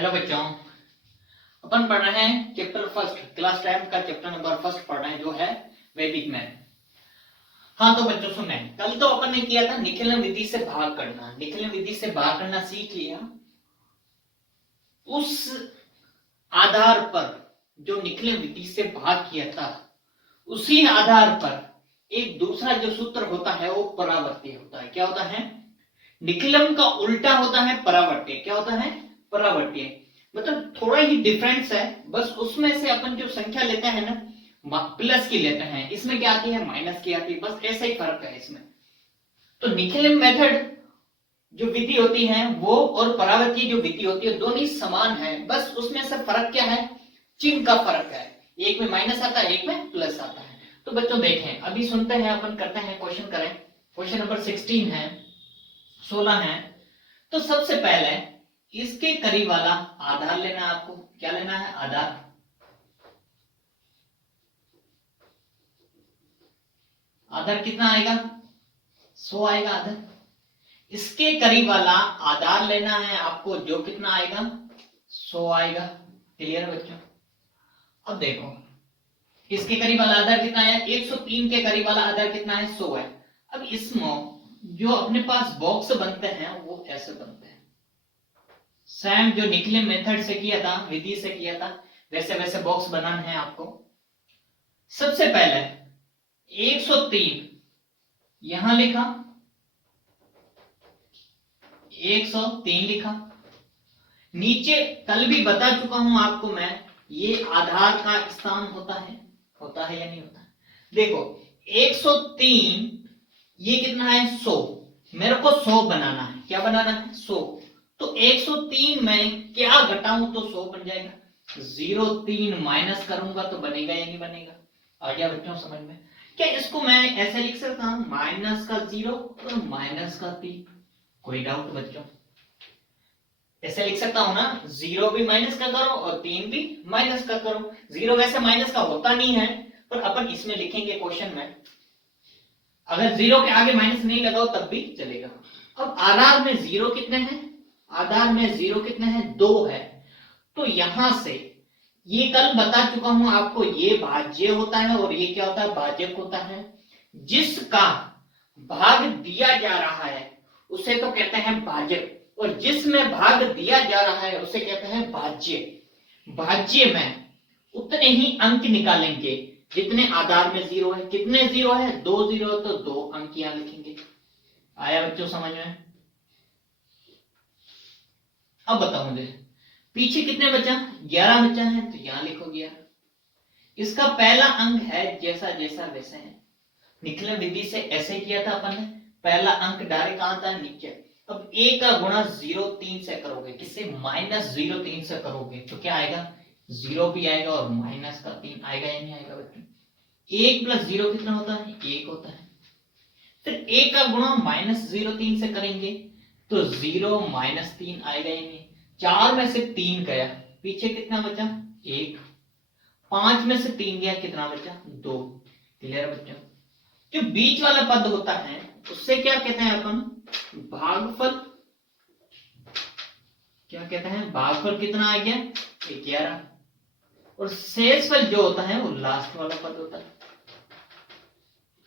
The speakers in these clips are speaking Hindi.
हेलो बच्चों, अपन पढ़ रहे हैं चैप्टर फर्स्ट, क्लास 10 का चैप्टर नंबर फर्स्ट पढ़ रहे हैं जो है वैदिक मैथ। हाँ तो बच्चों सुने, कल तो अपन ने किया था निखिलन विधि से भाग करना। निखिलन विधि से भाग करना सीख लिया। उस आधार पर जो निखिलन विधि से भाग किया था उसी आधार पर एक दूसरा जो सूत्र होता है वो परावर्ती होता है। क्या होता है? निखिलम का उल्टा होता है परावर्ती। क्या होता है? परावर्ती। मतलब थोड़ा ही डिफरेंस है, बस उसमें से अपन जो संख्या लेते हैं ना प्लस की लेते हैं, इसमें क्या आती है? माइनस की आती है। बस ऐसा ही फर्क है इसमें। तो निखिलम मेथड जो विधि होती है वो और परावर्ती जो विधि होती है दोनों ही समान है, बस उसमें से फर्क क्या है? चिन्ह का फर्क है। एक में माइनस आता है, एक में प्लस आता है। तो बच्चों देखें, अभी सुनते हैं, अपन करते हैं, क्वेश्चन करें। क्वेश्चन नंबर 16 है, 16 है। तो सबसे पहले इसके करीब वाला आधार लेना है आपको। क्या लेना है? आधार। आधार कितना आएगा? 100 आएगा आधार। इसके करीब वाला आधार लेना है आपको, जो कितना आएगा? 100 आएगा। क्लियर है बच्चों? अब देखो, इसके करीब वाला आधार कितना है? 103 के करीब वाला आधार कितना है? 100 है। अब इसमें जो अपने पास बॉक्स बनते हैं वो ऐसे बनते हैं। सेम जो निखिलम मेथड से किया था, विधि से किया था, वैसे वैसे बॉक्स बनाने हैं आपको। सबसे पहले 103 यहां लिखा, 103 लिखा। नीचे कल भी बता चुका हूं आपको मैं, ये आधार का स्थान होता है या नहीं होता? देखो 103 ये कितना है? 100। मेरे को 100 बनाना है। क्या बनाना है? 100। तो 103 में क्या घटाऊं तो 100 बन जाएगा। 03 माइनस करूंगा तो बनेगा या नहीं बनेगा? आ गया बच्चों समझ में? क्या इसको मैं ऐसे लिख सकता हूं, माइनस का 0 और माइनस का 3? कोई डाउट बच्चों? ऐसे लिख सकता हूं ना, 0 भी माइनस का करो और 3 भी माइनस का करो। 0 वैसे माइनस का होता नहीं है, पर अपन इसमें लिखेंगे क्वेश्चन में। अगर 0 के आगे माइनस नहीं लगाओ तब भी चलेगा। अब आधार में 0 कितने हैं? आधार में 0 कितने हैं? 2 है। तो यहां से ये कल बता चुका हूं आपको, ये भाज्य होता है और ये क्या होता है? भाजक होता है। जिसका भाग दिया जा रहा है उसे तो कहते हैं भाजक, और जिसमें भाग दिया जा रहा है उसे कहते हैं भाज्य। भाज्य में उतने ही अंक निकालेंगे जितने आधार में 0 है। कितने 0 है? 2 0, तो 2 अंक यहां लिखेंगे। आया बच्चों समझ में? अब बताओ मुझे, पीछे कितने बचा? 11 बचा है, तो यहां लिखो 11। इसका पहला अंक है जैसा जैसा वैसे है। निखिलम विधि से ऐसे किया था अपन ने, पहला अंक डायरेक्ट कहां था? नीचे। अब a का गुणा 0.3 से करोगे, किससे? -0.3 से करोगे, तो क्या आएगा? 0 भी आएगा और माइनस का 3 आएगा या नहीं आएगा बच्चों? 1 + 0 कितना होता है? 1 होता है। फिर a का गुणा -0.3 से करेंगे तो 0 - 3 आएगा या नहीं? 4 में से 3 गया, पीछे कितना बचा? 1। 5 में से 3 गया, कितना बचा? 2। क्लियर है बच्चों? जो बीच वाला पद होता है उससे क्या कहते हैं अपन? भागफल। क्या कहते हैं? भागफल कितना आ गया? 11। और शेषफल जो होता है वो लास्ट वाला पद होता है,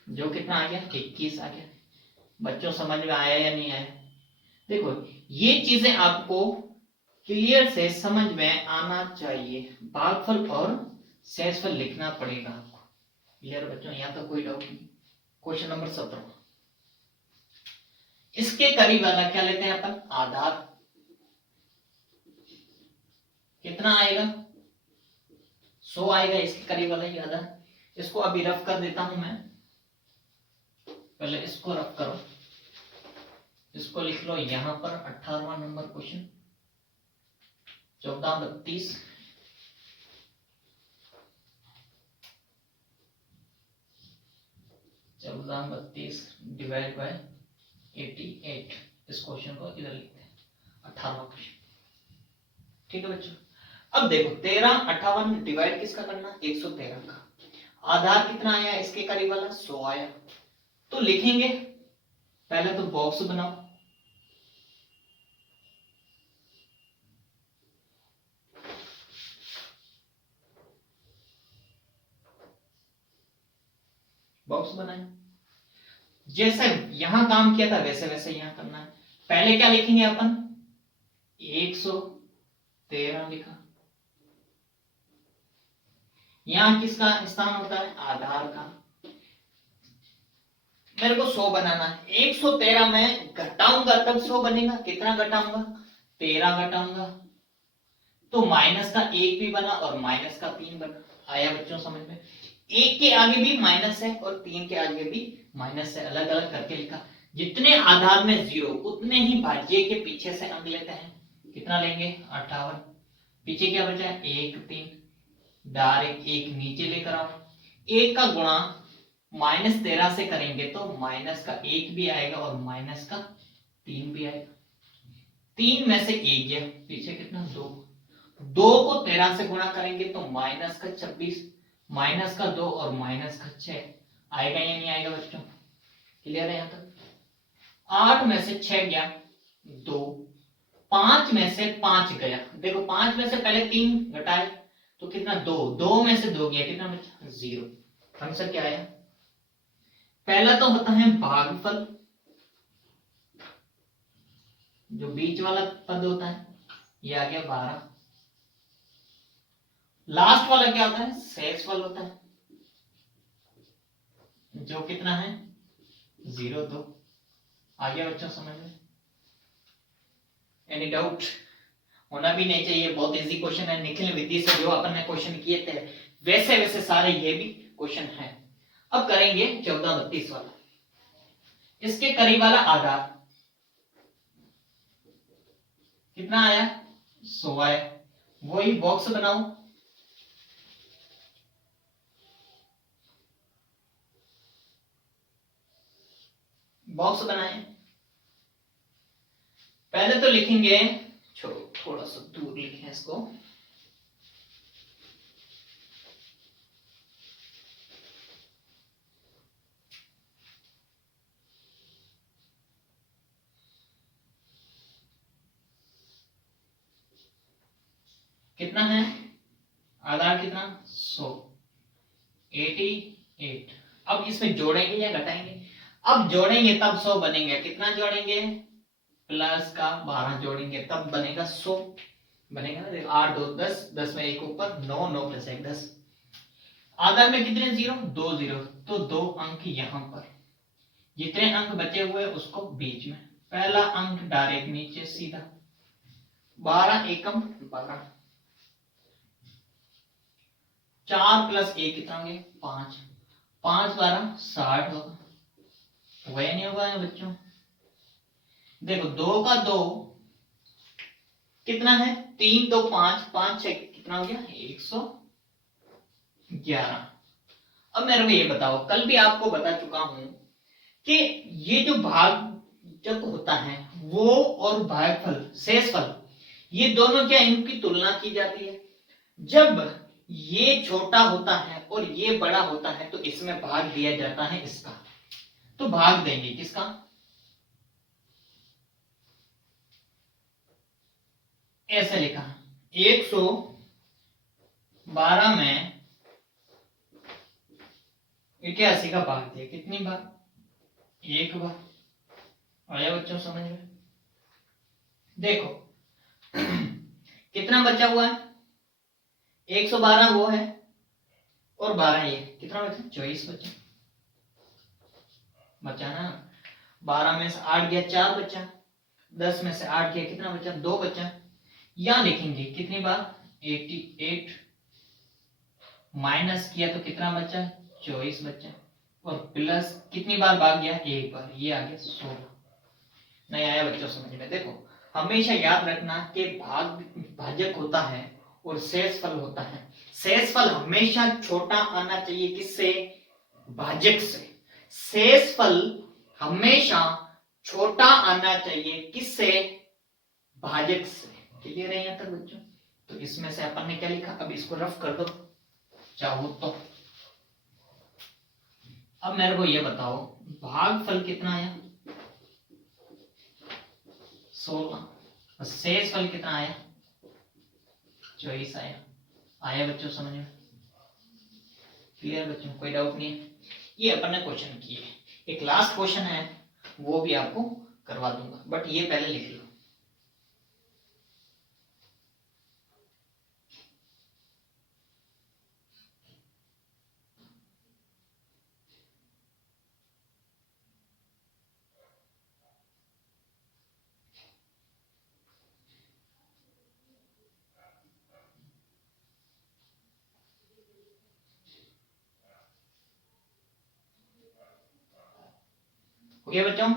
जो कितना आ गया? 21 आ गया। बच्चों समझ में आया या नहीं आया? देखो ये चीजें आपको क्लियर से समझ में आना चाहिए। भागफल और शेषफल लिखना पड़ेगा आपको। क्लियर बच्चों? यहां तो कोई डाउट नहीं। क्वेश्चन नंबर 17, इसके करीब वाला क्या लेते हैं अपन? आधार। कितना आएगा? 100 आएगा। इसके करीब वाला ही आधार। इसको अभी रफ कर देता हूं मैं, पहले इसको रफ करो। इसको लिख लो यहां पर 18वां नंबर क्वेश्चन। 14 32 14 32 divide by 88। इस क्वेश्चन को इधर लिखते हैं, 18वां क्वेश्चन। ठीक है बच्चों? अब देखो 13 58 डिवाइड किसका करना? 113 का। आधार कितना आया? इसके करीब वाला 100 आया। तो लिखेंगे, पहले तो बॉक्स बनाओ। बॉक्स बनाए, जैसे यहां काम किया था वैसे वैसे यहां करना है। पहले क्या लिखेंगे अपन, 113 लिखा, यहां किसका स्थान होता है, आधार का। मेरे को 100 बनाना है, 113 में घटाऊंगा तब 100 बनेगा। कितना घटाऊंगा, 13 घटाऊंगा, तो माइनस का 1 भी बना और माइनस का 3 बना। आया बच्चों समझ में, 1 के आगे भी माइनस है और 3 के आगे भी माइनस है, अलग अलग करके लिखा। जितने आधार में 0 उतने ही भाज्य के पीछे से अंक लेते हैं। कितना लेंगे, 58, पीछे क्या बचा है, 1 3, डायरेक्ट 1 नीचे लेकर आओ। 1 का गुणा -13 से करेंगे तो माइनस का 1 भी आएगा और माइनस का 3 भी आएगा। 3 में से 1 गया, पीछे कितना, 2। 2 को 13 से गुणा करेंगे तो माइनस का 26, माइनस का 2 और माइनस का 6 आएगा या नहीं आएगा बच्चों, क्लियर है यहां तक। 8 में से 6 गया, 2। 5 में से 5 गया, देखो 5 में से पहले 3 घटाए तो कितना, 2। 2 में से 2 गया, कितना बचा, 0। आंसर क्या आया, पहला तो होता है भागफल, जो बीच वाला पद होता है, ये आ गया 12। लास्ट वाला क्या होता है, शेषफल होता है, जो कितना है, 0 2। आ गया बच्चों समझ में, एनी डाउट, होना भी नहीं चाहिए, बहुत इजी क्वेश्चन है। निखिल विधि से जो अपन ने क्वेश्चन किए थे वैसे वैसे सारे ये भी क्वेश्चन है। अब करेंगे 1432 वाला, इसके करीब वाला आधार कितना आया, 100 आया। वही बॉक्स बनाओ, बॉक्स बनाए। पहले तो लिखेंगे, छोड़ो थोड़ा सा दूर लिखें इसको, कितना है आधार, कितना 100, 88। अब इसमें जोड़ेंगे या घटाएंगे, अब जोड़ेंगे तब 100 बनेंगे। कितना जोड़ेंगे, प्लस का 12 जोड़ेंगे तब बनेगा 100 बनेगा ना। 8 2 10, 10 में 1 ऊपर, 9 9 प्लस 1 10। आधार में कितने 0, 2 0, तो 2 अंक यहां पर, जितने अंक बचे हुए उसको बीच में, पहला अंक डायरेक्ट नीचे सीधा, 12 एकम 12, 4 प्लस 1 कितना हो गया, 5, 5 12 60 होगा, वही नहीं होगा बच्चों। देखो 2 का 2 कितना है, 3 2 5, 5 6 कितना हो गया, 111। अब मेरे को ये बताओ, कल भी आपको बता चुका हूं कि ये जो भाग जब होता है वो और भागफल शेषफल, ये दोनों क्या, इनकी तुलना की जाती है। जब ये छोटा होता है और ये बड़ा होता है तो इसमें भाग दिया जाता है इसका, तो भाग देंगे किसका, ऐसे लिखा 112 में 81 का भाग दिया, कितनी बार, 1 बार। आया बच्चों समझ में, देखो कितना बचा हुआ है, 112 वो है और 12 ये, कितना बचा, 24 बचा, बचा ना। 12 में से 8 गया, 4 बचा, 10 में से 8 गया, कितना बचा, 2 बचा। यहां लिखेंगे कितनी बार, 88, माइनस किया तो कितना बचा, 24 बचा, और प्लस कितनी बार भाग गया, 1 बार, ये आ गया 16। नहीं आया बच्चों समझ में, देखो हमेशा याद रखना कि भाजक होता है और शेषफल होता है। शेषफल हमेशा छोटा आना चाहिए, किससे, भाजक से। शेषफल हमेशा छोटा आना चाहिए, किससे, भाजक से। क्लियर है यहाँ तक बच्चों, तो इसमें से अपन ने क्या लिखा, अब इसको रफ कर दो चाहो तो। अब मेरे को ये बताओ, भागफल कितना आया, 16, और शेषफल कितना आया, 24 आया। आया बच्चों समझ में, क्लियर बच्चों, कोई डाउट नहीं है। ये अपन ने क्वेश्चन किए। एक लास्ट क्वेश्चन है वो भी आपको करवा दूंगा, बट ये पहले लिख लो। ओके बच्चों,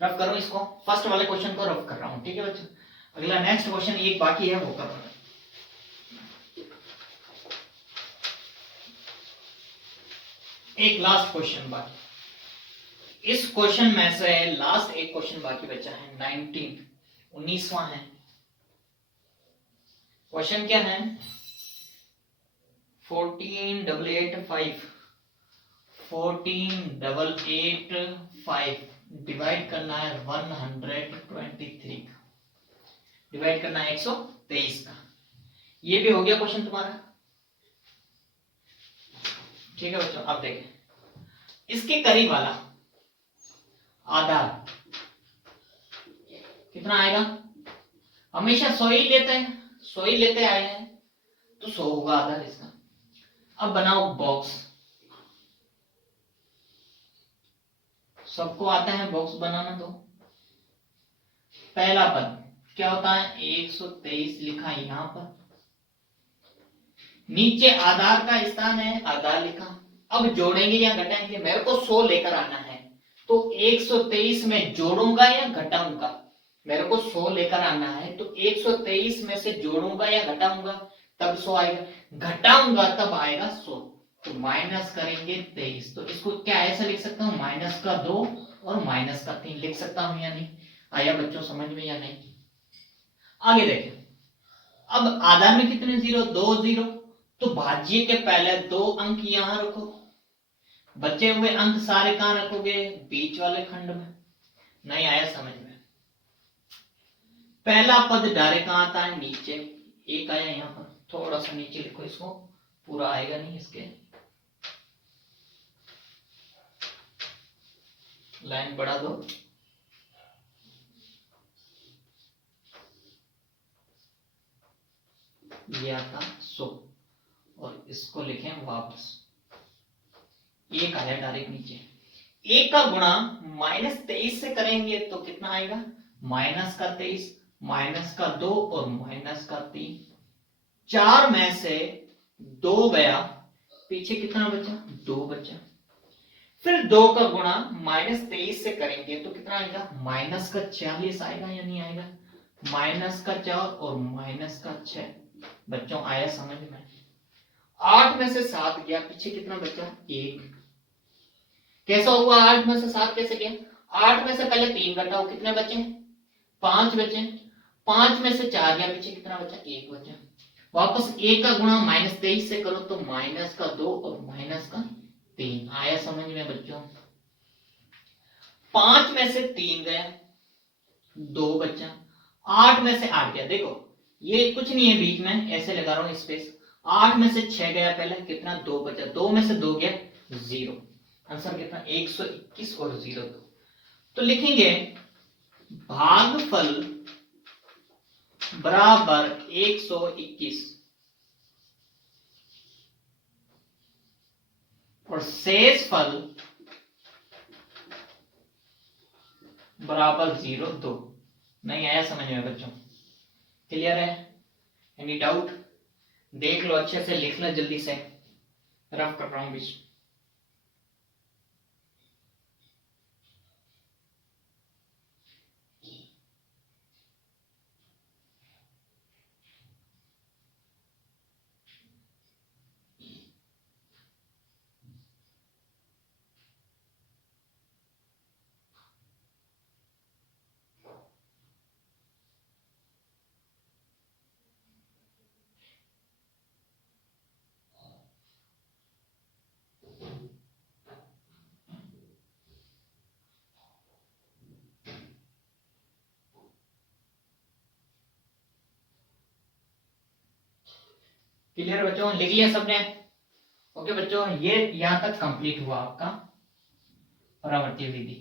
रफ करो इसको, फर्स्ट वाले क्वेश्चन को रफ कर रहा हूं, ठीक है बच्चों। अगला नेक्स्ट क्वेश्चन एक बाकी है, वो कर रहा हूं। एक लास्ट क्वेश्चन बाकी, इस क्वेश्चन में से लास्ट एक क्वेश्चन बाकी बचा है, 19वां है। क्वेश्चन क्या है, 14,885 डिवाइड करना है 123 का, डिवाइड करना है 123 का। ये भी हो गया क्वेश्चन तुम्हारा, ठीक है बच्चों। अब देखें इसके करीब वाला आधार कितना आएगा, हमेशा 100 ही लेते हैं, 100 ही लेते आए हैं, तो 100 होगा आधार इसका। अब बनाओ बॉक्स, सबको आता है बॉक्स बनाना। तो पहला पद क्या होता है, 123 लिखा यहां पर, नीचे आधार का स्थान है, आधार लिखा। अब जोड़ेंगे या घटाएंगे, मेरे को 100 लेकर आना है, तो 123 में जोड़ूंगा या घटाऊंगा, मेरे को 100 लेकर आना है, तो 123 में से जोड़ूंगा या घटाऊंगा, तब 100 आएगा, घटाऊंगा तब आएगा 100। तो माइनस करेंगे 23, तो इसको क्या ऐसा लिख सकता हूं, माइनस का 2 और माइनस का 3 लिख सकता हूं या नहीं। आया बच्चों समझ में या नहीं। आगे देखें, अब आधार में कितने जीरो, 2 जीरो, तो भाज्य के पहले 2 अंक यहां रखो, बचे हुए अंक सारे कहां रखोगे, बीच वाले खंड में। नहीं आया समझ में। पहला पद डायरेक्ट कहां आता है, नीचे, एक आया यहां पर, थोड़ा सा नीचे लिखो इसको, पूरा आएगा नहीं, इसके लाइन बढ़ा दो। ये आता 100 और इसको लिखें वापस, एक आया डायरेक्ट नीचे। एक का गुणा -23 से करेंगे तो कितना आएगा, -23, -2 और -3, 4 में से 2 गया, पीछे कितना बचा, 2 बचा। फिर 2 का गुणा -23 से करेंगे तो कितना आएगा, -40 आएगा या नहीं आएगा, -4 और -6। बच्चों आया समझ में। 8 में से 7 गया, पीछे कितना बचा, 1। कैसा हुआ, 8 में से 7 कैसे गया, 8 में से पहले 3 घटाओ, कितने बचे, 5 बचे। 5 में से 4 गया, पीछे कितना बचा, 1 बचा। वापस 1 का गुणा -23 से करो तो -2 और -3। आया समझ में बच्चों। 5 में से 3 गया, 2 बचा। 8 में से 8 गया, देखो ये कुछ नहीं है बीच में, ऐसे लगा रहा हूं स्पेस। 8 में से 6 गया पहले, कितना, 2 बचा। 2 में से 2 गया, 0। आंसर कितना, 121 और 0 2। तो लिखेंगे भागफल बराबर 121 और शेषफल बराबर 0 2। नहीं आया समझ में बच्चों, क्लियर है, एनी डाउट, देख लो अच्छे से, लिख लो जल्दी से, रफ कर रहा हूं बीच। क्लियर बच्चों, लिख लिया सबने। ओके बच्चों, ये यहां तक कंप्लीट हुआ आपका परावर्तीय विधि।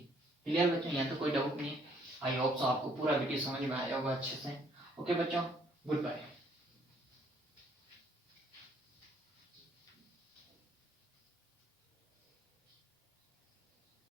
क्लियर बच्चों, यहाँ तो कोई डाउट नहीं है। आई होप सो आपको पूरा वीडियो समझ में आया होगा अच्छे से। ओके बच्चों, गुड बाय।